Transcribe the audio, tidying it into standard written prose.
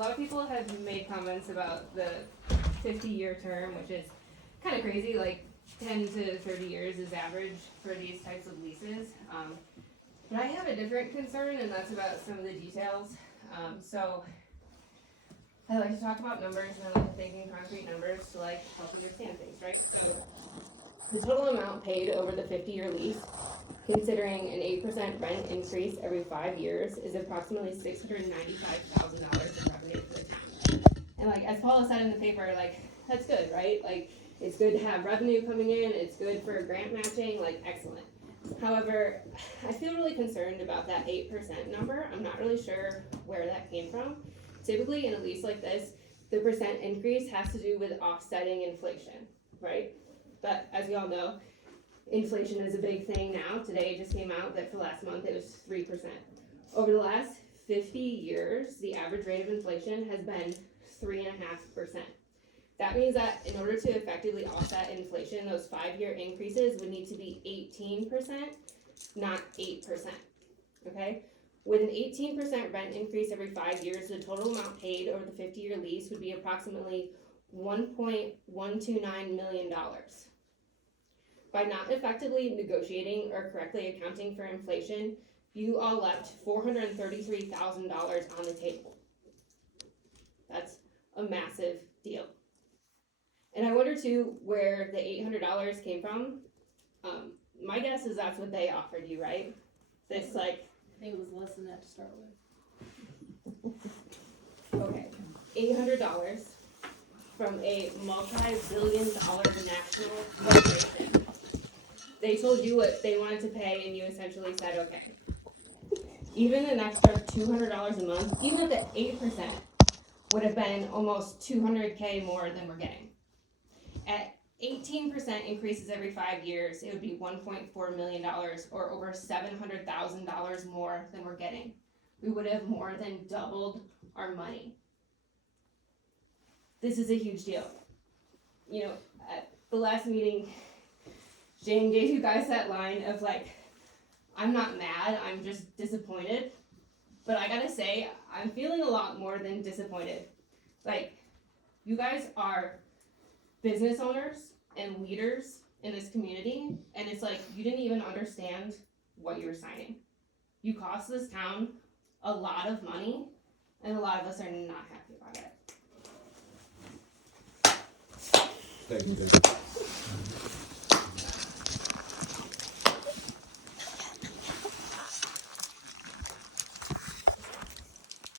lot of people have made comments about the 50-year term, which is kind of crazy, like 10 to 30 years is average for these types of leases. But I have a different concern, and that's about some of the details. So I like to talk about numbers, and I like to think in concrete numbers to like help understand things, right? So the total amount paid over the 50-year lease, considering an 8% rent increase every 5 years, is approximately $695,000 in revenue for the town. And like as Paula said in the paper, like that's good, right? Like it's good to have revenue coming in. It's good for grant matching. Like excellent. However, I feel really concerned about that 8% number. I'm not really sure where that came from. Typically, in a lease like this, the percent increase has to do with offsetting inflation, right? But as we all know, inflation is a big thing now. Today it just came out that for last month it was 3%. Over the last 50 years, the average rate of inflation has been 3.5%. That means that in order to effectively offset inflation, those 5-year increases would need to be 18%, not 8%, okay? With an 18% rent increase every 5 years, the total amount paid over the 50-year lease would be approximately $1.129 million. By not effectively negotiating or correctly accounting for inflation, you all left $433,000 on the table. That's a massive deal. And I wonder too where the $800 came from. My guess is that's what they offered you, right? This like. I think it was less than that to start with. Okay, $800 from a multi-billion-dollar national corporation. They told you what they wanted to pay, and you essentially said, okay. Even an extra $200 a month, even at the 8%, would have been almost $200K more than we're getting. At 18% increases every 5 years, it would be $1.4 million, or over $700,000 more than we're getting. We would have more than doubled our money. This is a huge deal. You know, at the last meeting, Jane gave you guys that line of like, I'm not mad, I'm just disappointed. But I gotta say, I'm feeling a lot more than disappointed. Like, you guys are business owners and leaders in this community, and it's like, you didn't even understand what you were signing. You cost this town a lot of money, and a lot of us are not happy about it. Thank you.